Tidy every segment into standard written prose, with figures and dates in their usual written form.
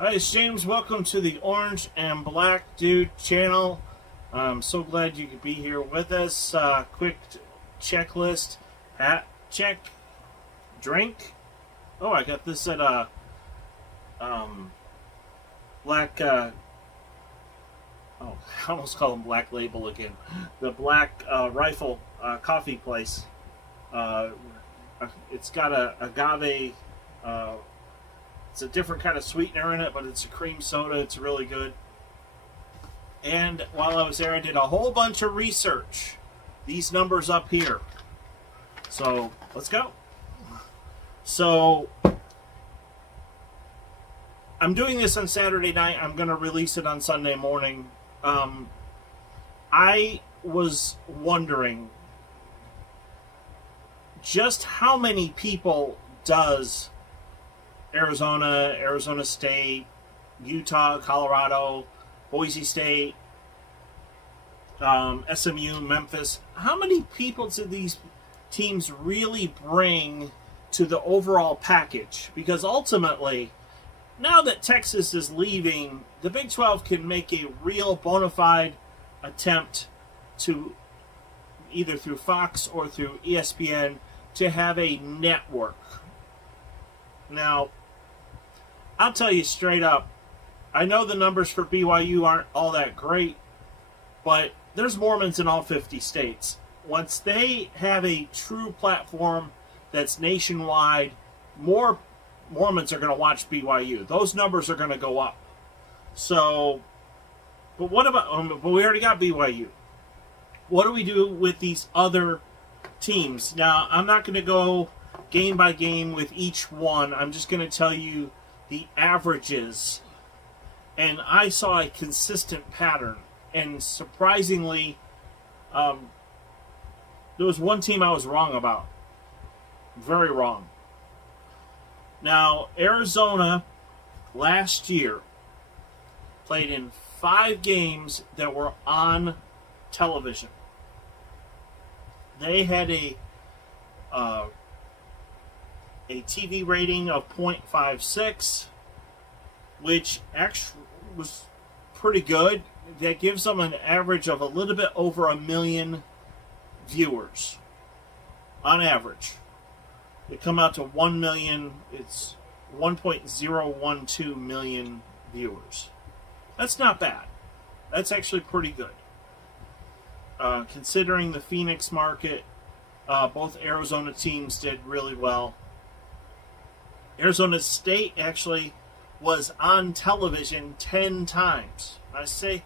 Hi, it's James. Welcome to the Orange and Black Dude channel. I'm so glad you could be here with us. Quick checklist. Hat check. Drink. Oh, I got this at Black. I almost call them Black Label again. The Black Rifle coffee place. It's got a agave. It's a different kind of sweetener in it, but it's a cream soda. It's really good. And while I was there, I did a whole bunch of research. These numbers up here. So, let's go. So, I'm doing this on Saturday night. I'm going to release it on Sunday morning. I was wondering just how many people does Arizona State, Utah, Colorado, Boise State, SMU, Memphis. How many people do these teams really bring to the overall package? Because ultimately, now that Texas is leaving, the Big 12 can make a real bona fide attempt to, either through Fox or through ESPN, to have a network. Now, I'll tell you straight up, I know the numbers for BYU aren't all that great, but there's Mormons in all 50 states. Once they have a true platform that's nationwide, more Mormons are going to watch BYU. Those numbers are going to go up. So, but what about, but we already got BYU. What do we do with these other teams? Now, I'm not going to go game by game with each one. I'm just going to tell you the averages. And I saw a consistent pattern. And surprisingly, there was one team I was wrong about. Very wrong. Now, Arizona last year played in 5 games that were on television. They had a TV rating of 0.56, which actually was pretty good. That gives them an average of a little bit over 1 million viewers on average. They come out to 1 million, it's 1.012 million viewers. That's not bad. That's actually pretty good. Considering the Phoenix market, both Arizona teams did really well. Arizona State actually was on television 10 times. I say,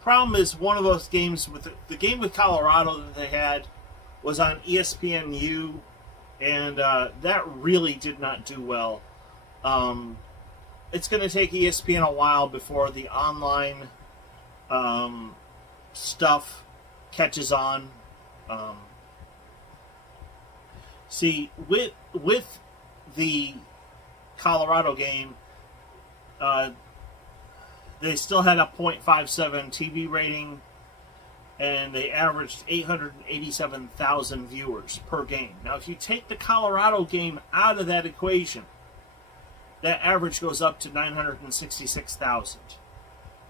problem is one of those games with the game with Colorado that they had was on ESPNU, and that really did not do well. It's going to take ESPN a while before the online stuff catches on. See, with the Colorado game, they still had a 0.57 TV rating, and they averaged 887,000 viewers per game. Now, if you take the Colorado game out of that equation, that average goes up to 966,000.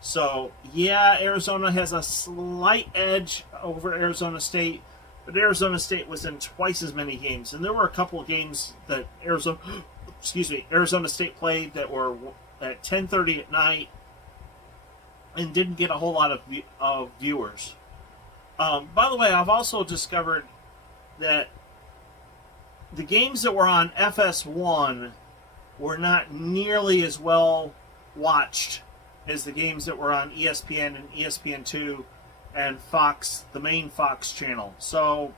So, yeah, Arizona has a slight edge over Arizona State, but Arizona State was in twice as many games. And there were a couple of games that Arizona State played that were at 10:30 at night and didn't get a whole lot of viewers. By the way, I've also discovered that the games that were on FS1 were not nearly as well watched as the games that were on ESPN and ESPN2 and Fox, the main Fox channel. So,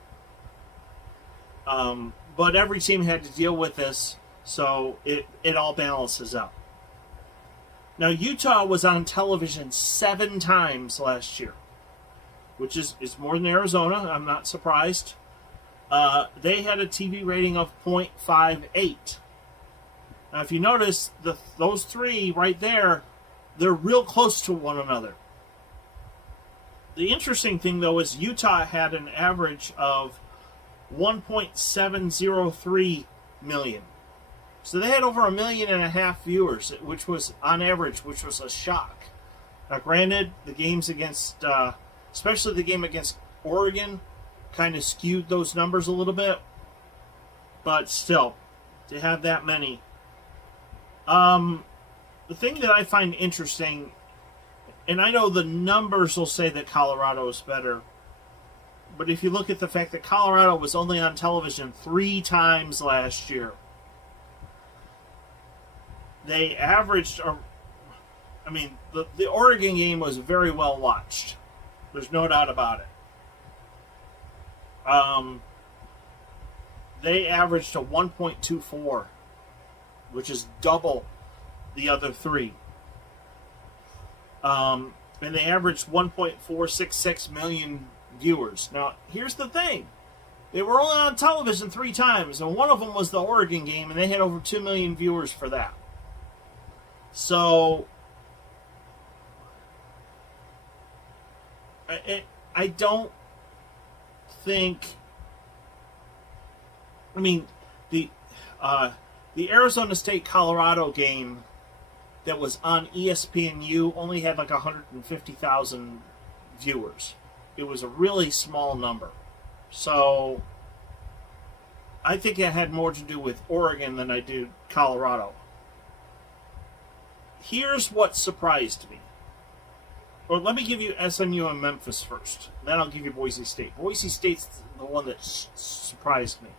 but every team had to deal with this, so it all balances out. Now, Utah was on television 7 times last year, which is more than Arizona. I'm not surprised. They had a TV rating of 0.58. Now, if you notice, those 3 right there, they're real close to one another. The interesting thing, though, is Utah had an average of 1.703 million. So they had over 1.5 million viewers, which was on average, which was a shock. Now, granted, the games against, especially the game against Oregon, kind of skewed those numbers a little bit. But still, to have that many. The thing that I find interesting, and I know the numbers will say that Colorado is better, but if you look at the fact that Colorado was only on television 3 times last year, they averaged, I mean, the Oregon game was very well watched. There's no doubt about it. They averaged a 1.24, which is double the other 3. And they averaged 1.466 million viewers. Now, here's the thing. They were only on television 3 times, and one of them was the Oregon game, and they had over 2 million viewers for that. So, I don't think... I mean, the Arizona State-Colorado game that was on ESPNU only had like 150,000 viewers. It was a really small number. So, I think it had more to do with Oregon than I did Colorado. Here's what surprised me. Or let me give you SMU and Memphis first. Then I'll give you Boise State. Boise State's the one that surprised me.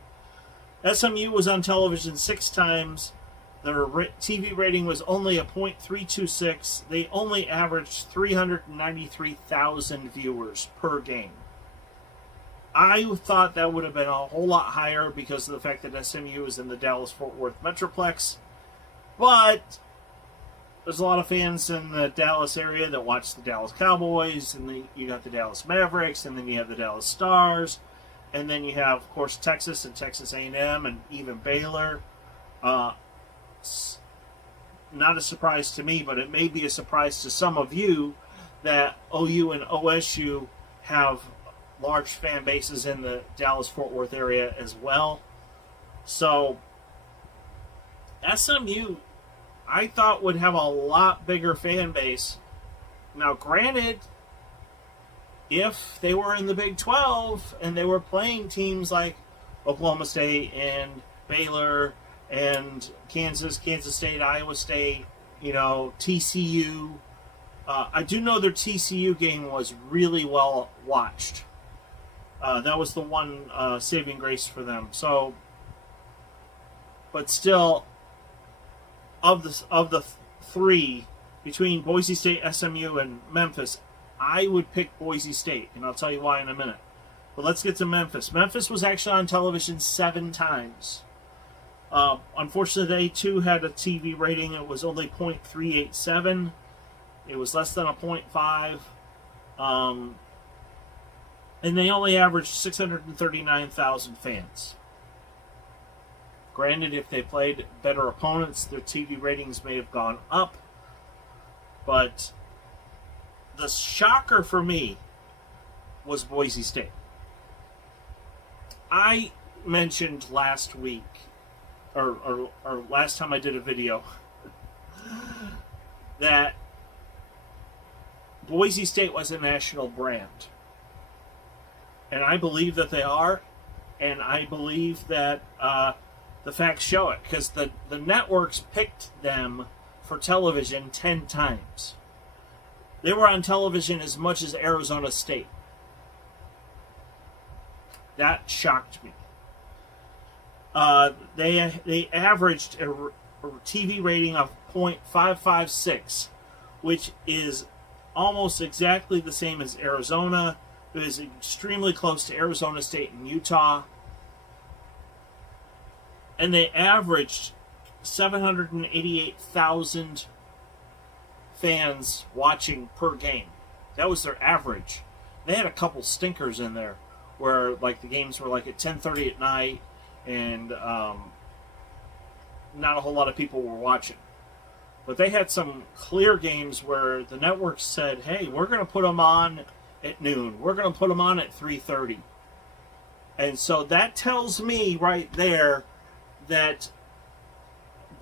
SMU was on television 6 times. Their TV rating was only a .326. They only averaged 393,000 viewers per game. I thought that would have been a whole lot higher because of the fact that SMU is in the Dallas-Fort Worth Metroplex. But there's a lot of fans in the Dallas area that watch the Dallas Cowboys, and you got the Dallas Mavericks, and then you have the Dallas Stars, and then you have, of course, Texas and Texas A&M, and even Baylor. Not a surprise to me, but it may be a surprise to some of you that OU and OSU have large fan bases in the Dallas-Fort Worth area as well. So, SMU, I thought, would have a lot bigger fan base. Now, granted, if they were in the Big 12 and they were playing teams like Oklahoma State and Baylor and Kansas State, Iowa State, TCU. I do know their TCU game was really well watched. That was the one saving grace for them. So, but still, of the 3 between Boise State, SMU, and Memphis, I would pick Boise State, and I'll tell you why in a minute. But let's get to Memphis. Memphis was actually on television 7 times. Unfortunately, they too had a TV rating. It was only .387. It was less than a .5. And they only averaged 639,000 fans. Granted, if they played better opponents, their TV ratings may have gone up. But the shocker for me was Boise State. I mentioned last week, or last time I did a video, that Boise State was a national brand. And I believe that they are, and I believe that the facts show it, because the networks picked them for television 10 times. They were on television as much as Arizona State. That shocked me. They averaged a TV rating of .556, which is almost exactly the same as Arizona. It is extremely close to Arizona State and Utah. And they averaged 788,000 fans watching per game. That was their average. They had a couple stinkers in there where like the games were like at 10:30 at night, and not a whole lot of people were watching. But they had some clear games where the networks said, hey, we're going to put them on at noon. We're going to put them on at 3:30. And so that tells me right there that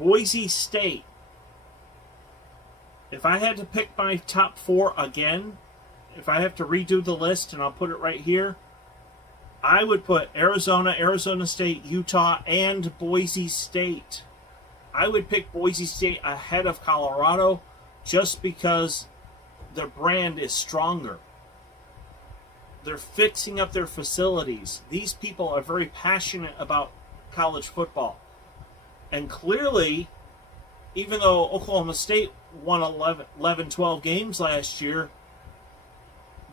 Boise State. If I had to pick my top 4 again, if I have to redo the list, and I'll put it right here, I would put Arizona, Arizona State, Utah, and Boise State. I would pick Boise State ahead of Colorado just because their brand is stronger. They're fixing up their facilities. These people are very passionate about college football. And clearly, even though Oklahoma State won 11, 12 games last year,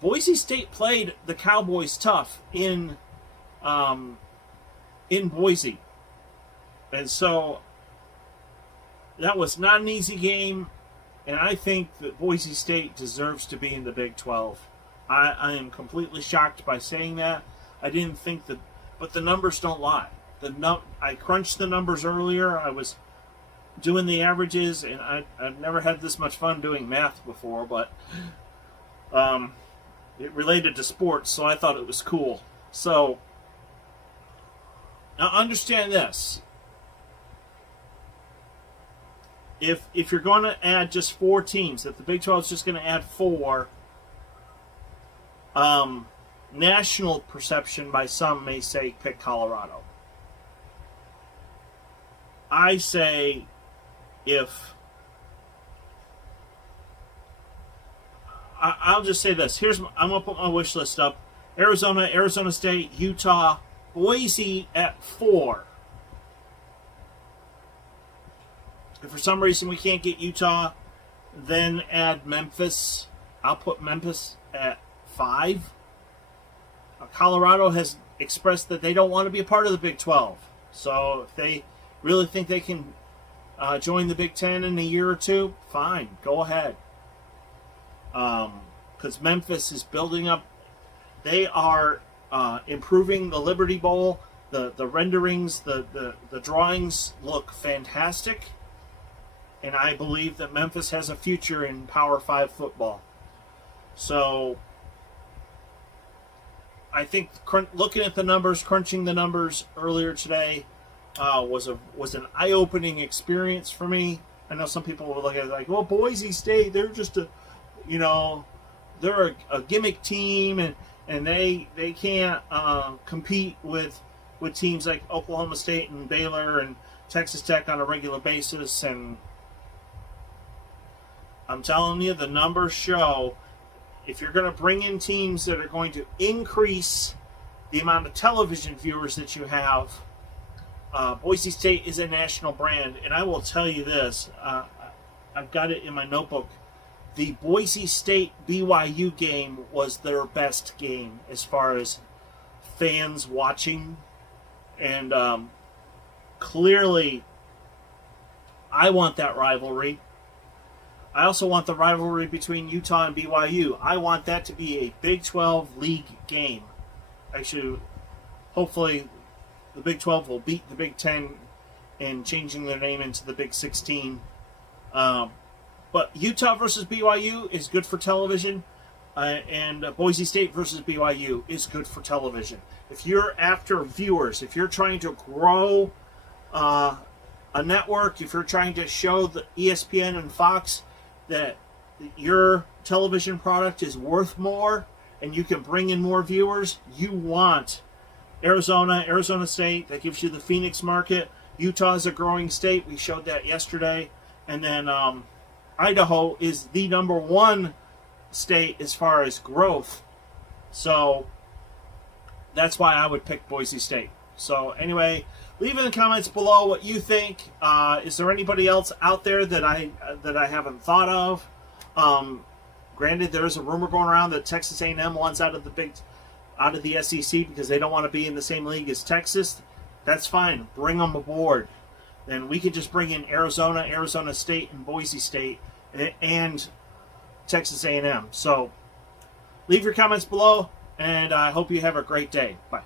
Boise State played the Cowboys tough in Boise. And so that was not an easy game, and I think that Boise State deserves to be in the Big 12. I am completely shocked by saying that. I didn't think that, but the numbers don't lie. I crunched the numbers earlier. I was doing the averages, and I've never had this much fun doing math before, but it related to sports, so I thought it was cool. So, now understand this. If you're going to add just 4 teams, if the Big 12 is just going to add 4, national perception by some may say pick Colorado. I say I'll just say this. I'm going to put my wish list up. Arizona, Arizona State, Utah, Boise at 4. If for some reason we can't get Utah, then add Memphis. I'll put Memphis at 5. Colorado has expressed that they don't want to be a part of the Big 12. So if they really think they can join the Big 10 in a year or two, fine, go ahead. Because Memphis is building up. They are improving the Liberty Bowl. The renderings, the drawings look fantastic. And I believe that Memphis has a future in Power 5 football. So I think looking at the numbers, crunching the numbers earlier today was an eye-opening experience for me. I know some people will look at it like, well, Boise State, they're just they're a gimmick team, and they can't compete with teams like Oklahoma State and Baylor and Texas Tech on a regular basis. And I'm telling you, the numbers show if you're going to bring in teams that are going to increase the amount of television viewers that you have, Boise State is a national brand. And I will tell you this, I've got it in my notebook. The Boise State BYU game was their best game as far as fans watching. And clearly, I want that rivalry. I also want the rivalry between Utah and BYU. I want that to be a Big 12 league game. Actually, hopefully, the Big 12 will beat the Big 10 in changing their name into the Big 16. But Utah versus BYU is good for television, and Boise State versus BYU is good for television. If you're after viewers, if you're trying to grow a network, if you're trying to show the ESPN and Fox that your television product is worth more and you can bring in more viewers, you want Arizona, Arizona State. That gives you the Phoenix market. Utah is a growing state. We showed that yesterday. And then Idaho is the number 1 state as far as growth. So that's why I would pick Boise State. So anyway, leave in the comments below what you think. Is there anybody else out there that I haven't thought of? Granted, there is a rumor going around that Texas A&M wants out of the SEC because they don't want to be in the same league as Texas. That's fine. Bring them aboard. Then we could just bring in Arizona, Arizona State, and Boise State, and Texas A&M. So leave your comments below, and I hope you have a great day. Bye.